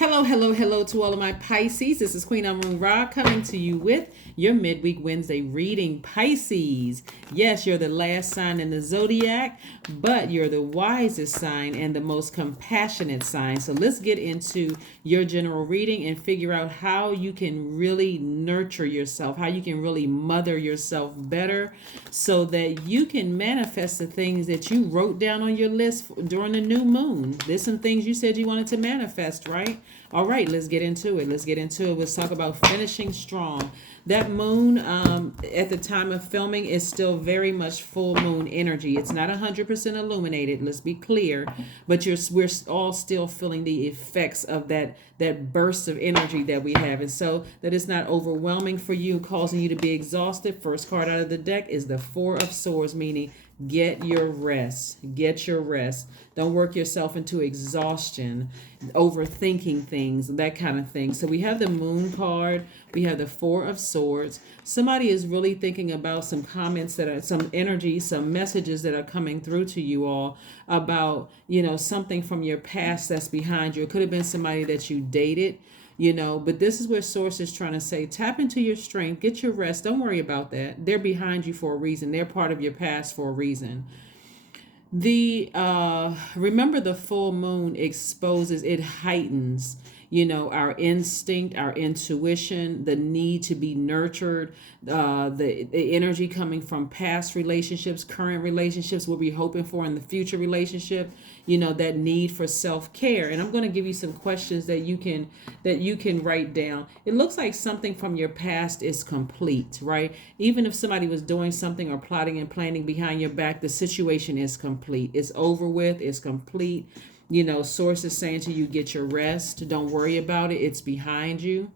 Hello, hello, hello to all of my Pisces. This is Queen Amun Ra coming to you with your midweek Wednesday reading. Pisces. Yes, you're the last sign in the Zodiac, but you're the wisest sign and the most compassionate sign. So let's get into your general reading and figure out how you can really nurture yourself, how you can really mother yourself better so that you can manifest the things that you wrote down on your list during the new moon. There's some things you said you wanted to manifest, right? All right, let's get into it. Let's get into it. Let's talk about finishing strong. That moon, at the time of filming, is still very much full moon energy. It's not 100% illuminated. Let's be clear, but we're all still feeling the effects of that burst of energy that we have, and so that it's not overwhelming for you, causing you to be exhausted. First card out of the deck is the Four of Swords, meaning get your rest. Get your rest. Don't work yourself into exhaustion, overthinking things, that kind of thing. So we have the Moon card. We have the Four of Swords. Somebody is really thinking about some comments that are some energy, some messages that are coming through to you all about, something from your past that's behind you. It could have been somebody that you dated. But this is where source is trying to say, tap into your strength, get your rest. Don't worry about that. They're behind you for a reason. They're part of your past for a reason. The remember, the full moon exposes, it heightens, our instinct, our intuition, the need to be nurtured, the energy coming from past relationships, current relationships, what we're hoping for in the future relationship, that need for self-care. And I'm going to give you some questions that you can write down. It looks like something from your past is complete, right? Even if somebody was doing something or plotting and planning behind your back, the situation is complete. It's over with, it's complete. Source is saying to you, get your rest. Don't worry about it. It's behind you.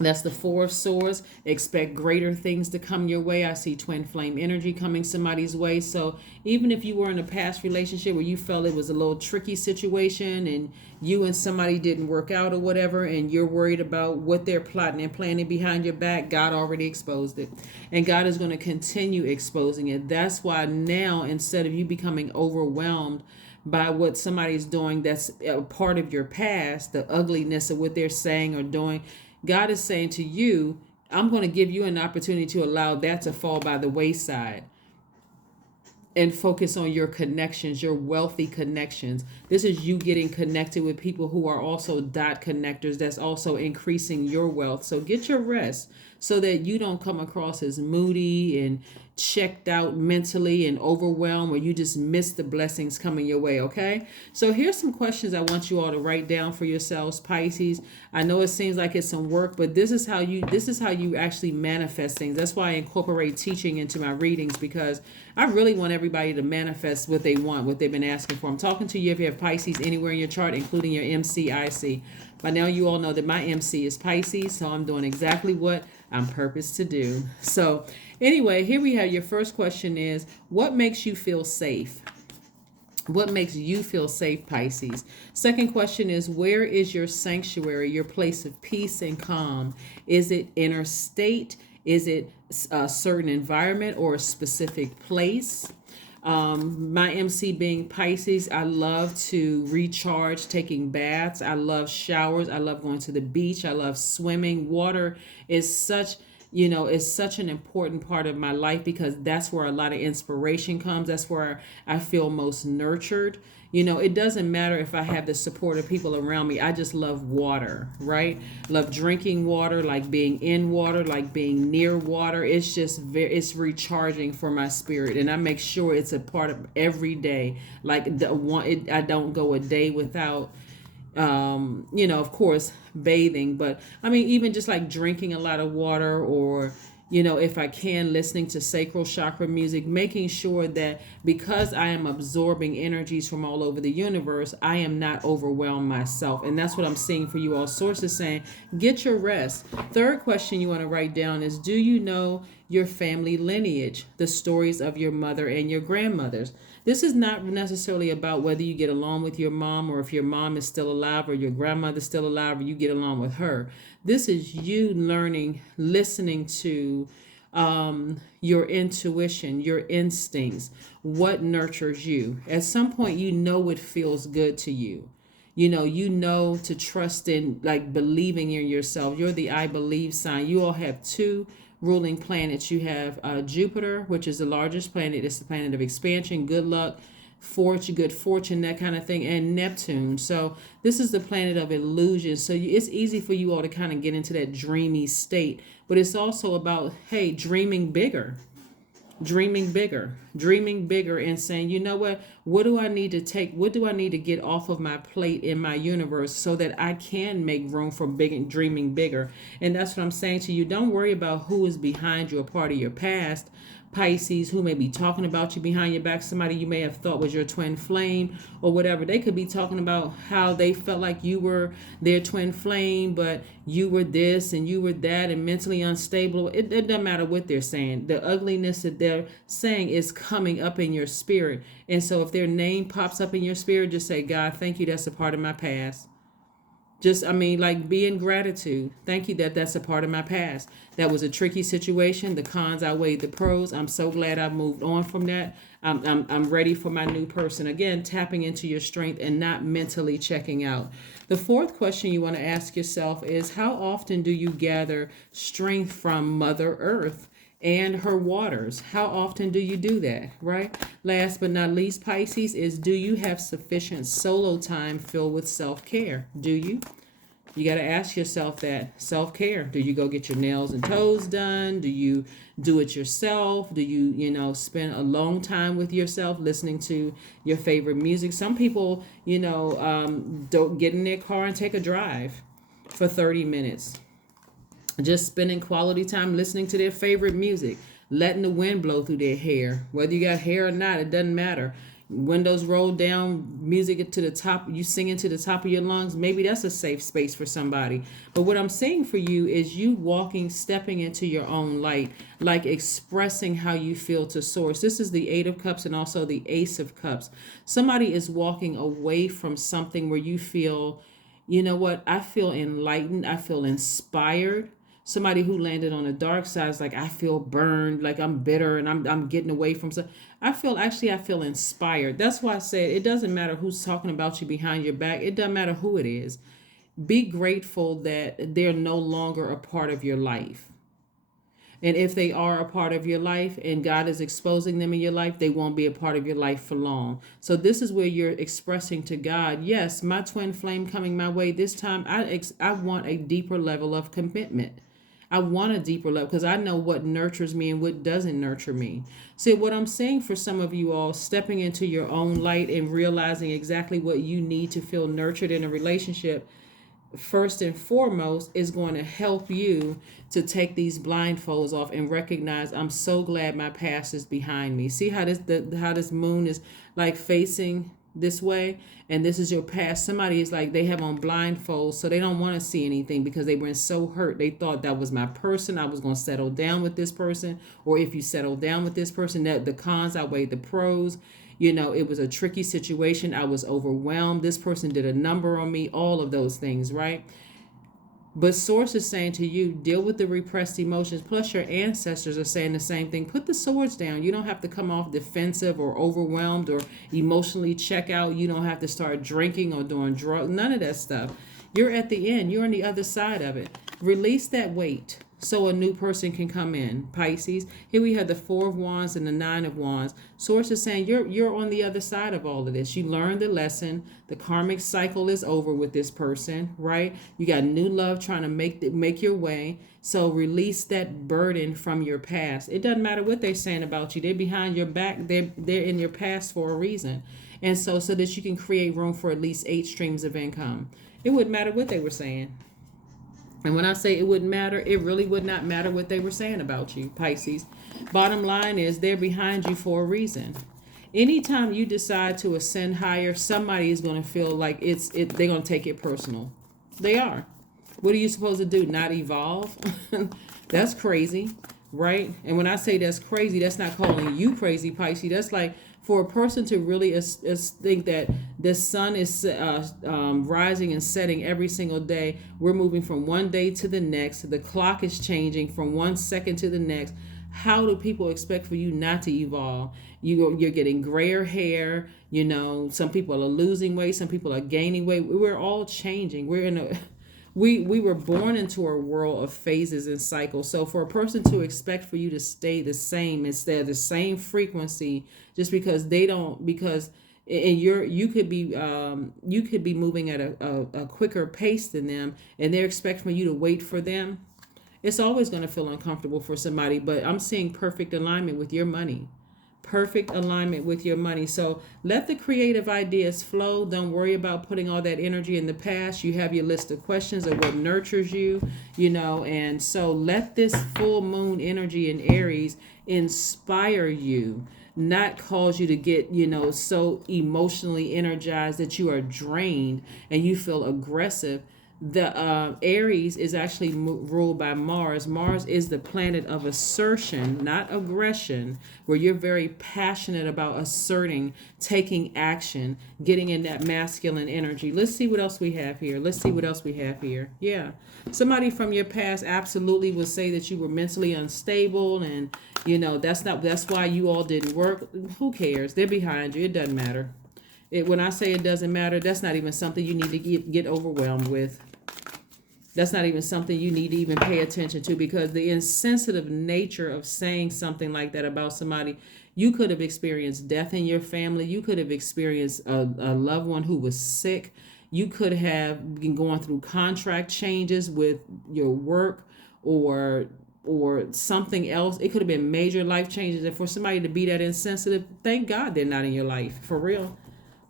That's the Four of Swords. Expect greater things to come your way. I see twin flame energy coming somebody's way. So even if you were in a past relationship where you felt it was a little tricky situation and you and somebody didn't work out or whatever, and you're worried about what they're plotting and planning behind your back, God already exposed it. And God is going to continue exposing it. That's why now, instead of you becoming overwhelmed by what somebody's doing that's a part of your past, the ugliness of what they're saying or doing, God is saying to you, I'm going to give you an opportunity to allow that to fall by the wayside and focus on your connections, your wealthy connections. This is you getting connected with people who are also dot connectors. That's also increasing your wealth. So get your rest so that you don't come across as moody and checked out mentally and overwhelmed, or you just miss the blessings coming your way. Okay, so here's some questions I want you all to write down for yourselves, Pisces. I know it seems like it's some work, but this is how you actually manifest things. That's why I incorporate teaching into my readings, because I really want everybody to manifest what they want, what they've been asking for. I'm talking to you if you have Pisces anywhere in your chart, including your MCIC. By now you all know that my MC is Pisces, so I'm doing exactly what I'm purposed to do. So anyway, here we have your first question is, what makes you feel safe? What makes you feel safe, Pisces? Second question is, where is your sanctuary, your place of peace and calm? Is it inner state? Is it a certain environment or a specific place? My MC being Pisces, I love to recharge, taking baths. I love showers. I love going to the beach. I love swimming. Water is such an important part of my life, because that's where a lot of inspiration comes. That's where I feel most nurtured. It doesn't matter if I have the support of people around me. I just love water, right? Love drinking water, like being in water, like being near water. It's just it's recharging for my spirit, and I make sure it's a part of every day. Like I don't go a day without of course, bathing, but I mean, even just like drinking a lot of water, or, if I can, listening to sacral chakra music, making sure that because I am absorbing energies from all over the universe, I am not overwhelmed myself. And that's what I'm seeing for you all. Sources saying, get your rest. Third question you want to write down is, do you know your family lineage, the stories of your mother and your grandmothers? This is not necessarily about whether you get along with your mom, or if your mom is still alive or your grandmother's still alive, or you get along with her. This is you learning, listening to your intuition, your instincts, what nurtures you. At some point, you know what feels good to you. to trust in, like, believing in yourself. You're the I believe sign. You all have two ruling planets. You have Jupiter, which is the largest planet. It's the planet of expansion, good luck, good fortune, that kind of thing, and Neptune. So this is the planet of illusion. So it's easy for you all to kind of get into that dreamy state, but it's also about, hey, dreaming bigger and saying, what do I need to take? What do I need to get off of my plate in my universe so that I can make room for dreaming bigger? And that's what I'm saying to you. Don't worry about who is behind you, a part of your past. Pisces, who may be talking about you behind your back, somebody you may have thought was your twin flame or whatever. They could be talking about how they felt like you were their twin flame, but you were this and you were that and mentally unstable. It doesn't matter what they're saying. The ugliness that they're saying is coming up in your spirit. And so if their name pops up in your spirit, just say, God, thank you. That's a part of my past. Be in gratitude. Thank you that's a part of my past. That was a tricky situation. The cons outweighed the pros. I'm so glad I moved on from that. I'm ready for my new person. Again, tapping into your strength and not mentally checking out. The fourth question you want to ask yourself is, how often do you gather strength from Mother Earth and her waters? How often do you do that, right? Last but not least, Pisces, is, do you have sufficient solo time filled with self-care? Do you? You got to ask yourself that. Self-care. Do you go get your nails and toes done? Do you do it yourself? Do you, spend a long time with yourself listening to your favorite music? Some people, don't get in their car and take a drive for 30 minutes. Just spending quality time listening to their favorite music, letting the wind blow through their hair. Whether you got hair or not, it doesn't matter. Windows rolled down, music to the top, you singing to the top of your lungs. Maybe that's a safe space for somebody. But what I'm saying for you is you stepping into your own light, like expressing how you feel to source. This is the 8 of Cups and also the Ace of Cups. Somebody is walking away from something where you feel, I feel enlightened, I feel inspired. Somebody who landed on the dark side is like, I feel burned, like I'm bitter and I'm getting away from something. I feel inspired. That's why I said it doesn't matter who's talking about you behind your back. It doesn't matter who it is. Be grateful that they're no longer a part of your life. And if they are a part of your life and God is exposing them in your life, they won't be a part of your life for long. So this is where you're expressing to God, yes, my twin flame coming my way. This time I want a deeper level of commitment. I want a deeper level because I know what nurtures me and what doesn't nurture me. See, what I'm saying for some of you all, stepping into your own light and realizing exactly what you need to feel nurtured in a relationship, first and foremost, is going to help you to take these blindfolds off and recognize, I'm so glad my past is behind me. See how this moon is like facing this way, and this is your past. Somebody is like, they have on blindfolds, so they don't want to see anything because they were so hurt. They thought that was my person. I was going to settle down with this person, or if you settle down with this person, that the cons outweigh the pros. It was a tricky situation. I was overwhelmed. This person did a number on me, all of those things, right? But Source is saying to you, deal with the repressed emotions. Plus, your ancestors are saying the same thing. Put the swords down. You don't have to come off defensive or overwhelmed or emotionally check out. You don't have to start drinking or doing drugs. None of that stuff. You're at the end. You're on the other side of it. Release that weight so a new person can come in. Pisces. Here we have the 4 of Wands and the 9 of Wands. Source is saying you're on the other side of all of this. You learned the lesson. The karmic cycle is over with this person, right? You got new love trying to make your way. So release that burden from your past. It doesn't matter what they're saying about you. They're behind your back. They're in your past for a reason. And so that you can create room for at least 8 streams of income. It wouldn't matter what they were saying. And when I say it wouldn't matter, it really would not matter what they were saying about you, Pisces. Bottom line is they're behind you for a reason. Anytime you decide to ascend higher, somebody is going to feel like they're going to take it personal. They are. What are you supposed to do? Not evolve? That's crazy, right? And when I say that's crazy, that's not calling you crazy, Pisces. That's like for a person to really think that the sun is rising and setting every single day. We're moving from one day to the next. The clock is changing from 1 second to the next. How do people expect for you not to evolve? You're getting grayer hair. Some people are losing weight. Some people are gaining weight. We're all changing. We're in a we were born into a world of phases and cycles. So for a person to expect for you to stay the same instead of the same frequency, just because they don't, because and you could be moving at a quicker pace than them, and they're expecting you to wait for them. It's always going to feel uncomfortable for somebody, but I'm seeing perfect alignment with your money. Perfect alignment with your money. So let the creative ideas flow. Don't worry about putting all that energy in the past. You have your list of questions of what nurtures you, and so let this full moon energy in Aries inspire you, not cause you to get, so emotionally energized that you are drained and you feel aggressive. The Aries is actually ruled by Mars. Mars is the planet of assertion, not aggression, where you're very passionate about asserting, taking action, getting in that masculine energy. Let's see what else we have here. Yeah. Somebody from your past absolutely would say that you were mentally unstable, and that's why you all didn't work. Who cares? They're behind you. It doesn't matter. When I say it doesn't matter, that's not even something you need to get overwhelmed with. That's not even something you need to even pay attention to, because the insensitive nature of saying something like that about somebody, you could have experienced death in your family. You could have experienced a loved one who was sick. You could have been going through contract changes with your work or something else. It could have been major life changes. And for somebody to be that insensitive, thank God they're not in your life, for real.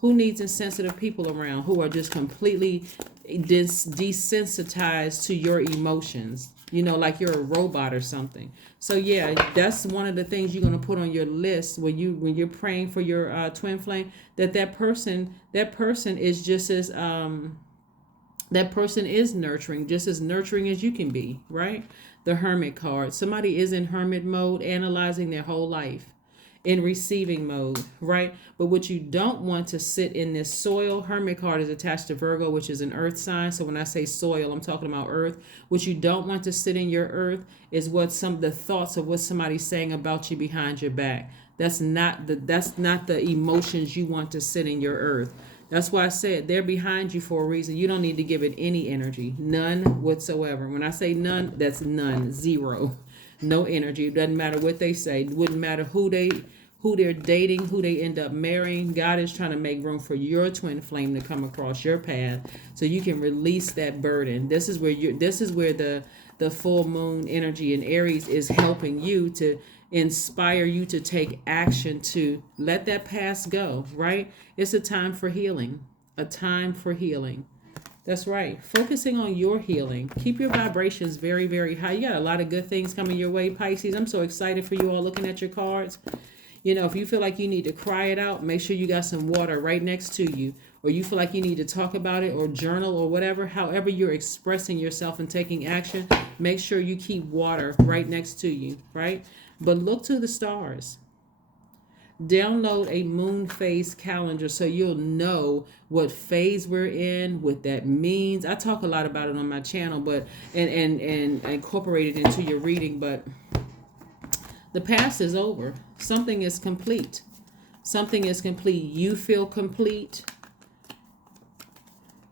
Who needs insensitive people around who are just completely desensitized to your emotions? Like you're a robot or something. So yeah, that's one of the things you're going to put on your list when you're praying for your twin flame. That person is just as that person is nurturing, just as nurturing as you can be, right? The Hermit card. Somebody is in hermit mode, analyzing their whole life, in receiving mode, right? But what you don't want to sit in this soil. Hermit card is attached to Virgo, which is an earth sign. So when I say soil, I'm talking about earth. What you don't want to sit in your earth is the thoughts of what somebody's saying about you behind your back. That's not the emotions you want to sit in your earth. That's why I said they're behind you for a reason. You don't need to give it any energy, none whatsoever. When I say none, that's none, zero. No energy. It doesn't matter what they say. It wouldn't matter who they're dating, who they end up marrying. God is trying to make room for your twin flame to come across your path so you can release that burden. This is where the full moon energy in Aries is helping you, to inspire you to take action, to let that past go, right? It's a time for healing. A time for healing. That's right. Focusing on your healing. Keep your vibrations very, very high. You got a lot of good things coming your way, Pisces. I'm so excited for you all looking at your cards. If you feel like you need to cry it out, make sure you got some water right next to you. Or you feel like you need to talk about it or journal or whatever. However you're expressing yourself and taking action, make sure you keep water right next to you, right? But look to the stars. Download a moon phase calendar so you'll know what phase we're in, what that means. I talk a lot about it on my channel, but and incorporate it into your reading. But the past is over. Something is complete. Something is complete. You feel complete.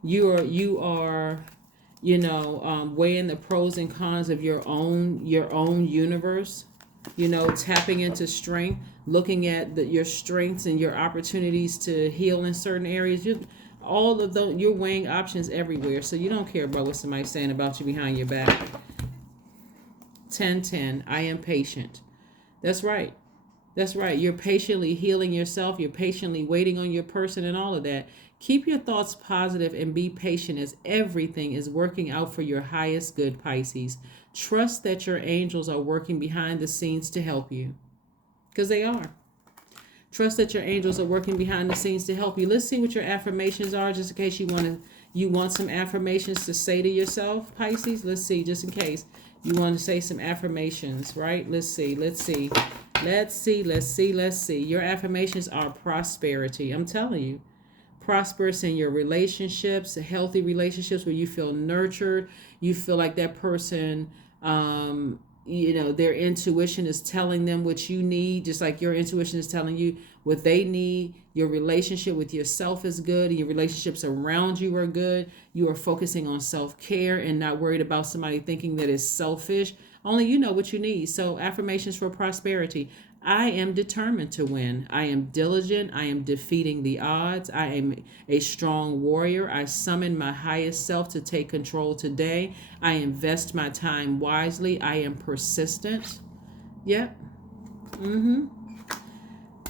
You are weighing the pros and cons of your own universe. Tapping into strength, looking at your strengths and your opportunities to heal in certain areas. All of those, you're weighing options everywhere, so you don't care about what somebody's saying about you behind your back. 1010, I am patient. That's right. You're patiently healing yourself. You're patiently waiting on your person and all of that. Keep your thoughts positive and be patient, as everything is working out for your highest good, Pisces. Trust that your angels are working behind the scenes to help you, because they are. Trust that your angels are working behind the scenes to help you. Let's see what your affirmations are, just in case you want some affirmations to say to yourself, Pisces. Let's see, just in case you want to say some affirmations, right? Let's see. Your affirmations are prosperity. I'm telling you. Prosperous in your relationships, healthy relationships where you feel nurtured. You feel like that person their intuition is telling them what you need, just like your intuition is telling you what they need. Your relationship with yourself is good, and your relationships around you are good. You are focusing on self-care and not worried about somebody thinking that it's selfish. Only you know what you need. So affirmations for prosperity. I am determined to win. I am diligent. I am defeating the odds. I am a strong warrior. I summon my highest self to take control today. I invest my time wisely. I am persistent. Yep. Mm-hmm.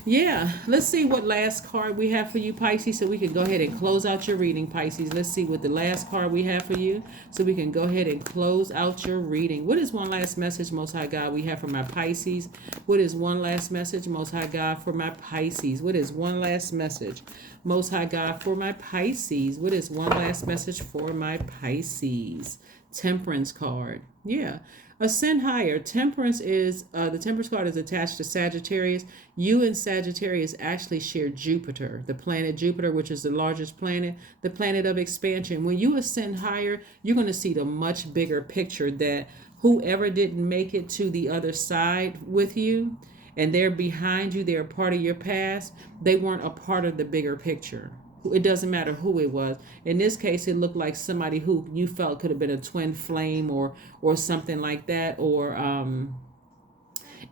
Yeah, let's see what last card we have for you, Pisces, so we can go ahead and close out your reading, Pisces. Let's see what the last card we have for you, so we can go ahead and close out your reading. What is one last message, Most High God, we have for my Pisces? What is one last message, Most High God, for my Pisces? What is one last message, Most High God, for my Pisces? What is one last message for my Pisces? Temperance card. Yeah. Ascend higher. Temperance is the Temperance card is attached to Sagittarius. You and Sagittarius actually share Jupiter, the planet Jupiter, which is the largest planet, the planet of expansion. When you ascend higher, you're going to see the much bigger picture that whoever didn't make it to the other side with you, and they're behind you, they're a part of your past, they weren't a part of the bigger picture. It doesn't matter who it was. In this case, it looked like somebody who you felt could have been a twin flame or something like that, or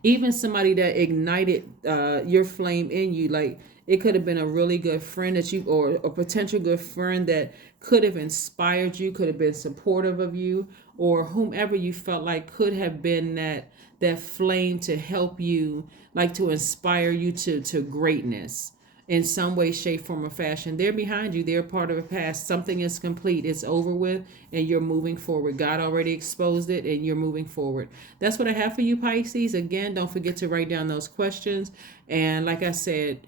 even somebody that ignited your flame in you. Like, it could have been a really good friend that you, or a potential good friend that could have inspired you, could have been supportive of you, or whomever you felt like could have been that flame to help you, like to inspire you to greatness in some way, shape, form, or fashion. They're behind you. They're part of the past. Something is complete. It's over with, and you're moving forward. God already exposed it, and you're moving forward. That's what I have for you, Pisces. Again, don't forget to write down those questions. And like I said,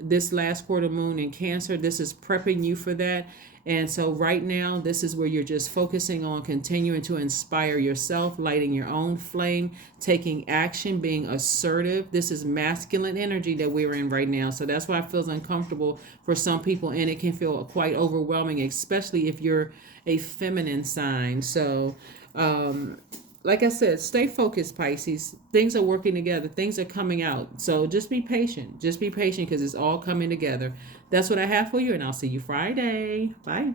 this last quarter moon in Cancer, this is prepping you for that. And so right now, this is where you're just focusing on continuing to inspire yourself, lighting your own flame, taking action, being assertive. This is masculine energy that we're in right now. So that's why it feels uncomfortable for some people, and it can feel quite overwhelming, especially if you're a feminine sign. So, like I said, stay focused, Pisces. Things are working together. Things are coming out. So just be patient. Just be patient, because it's all coming together. That's what I have for you, and I'll see you Friday. Bye.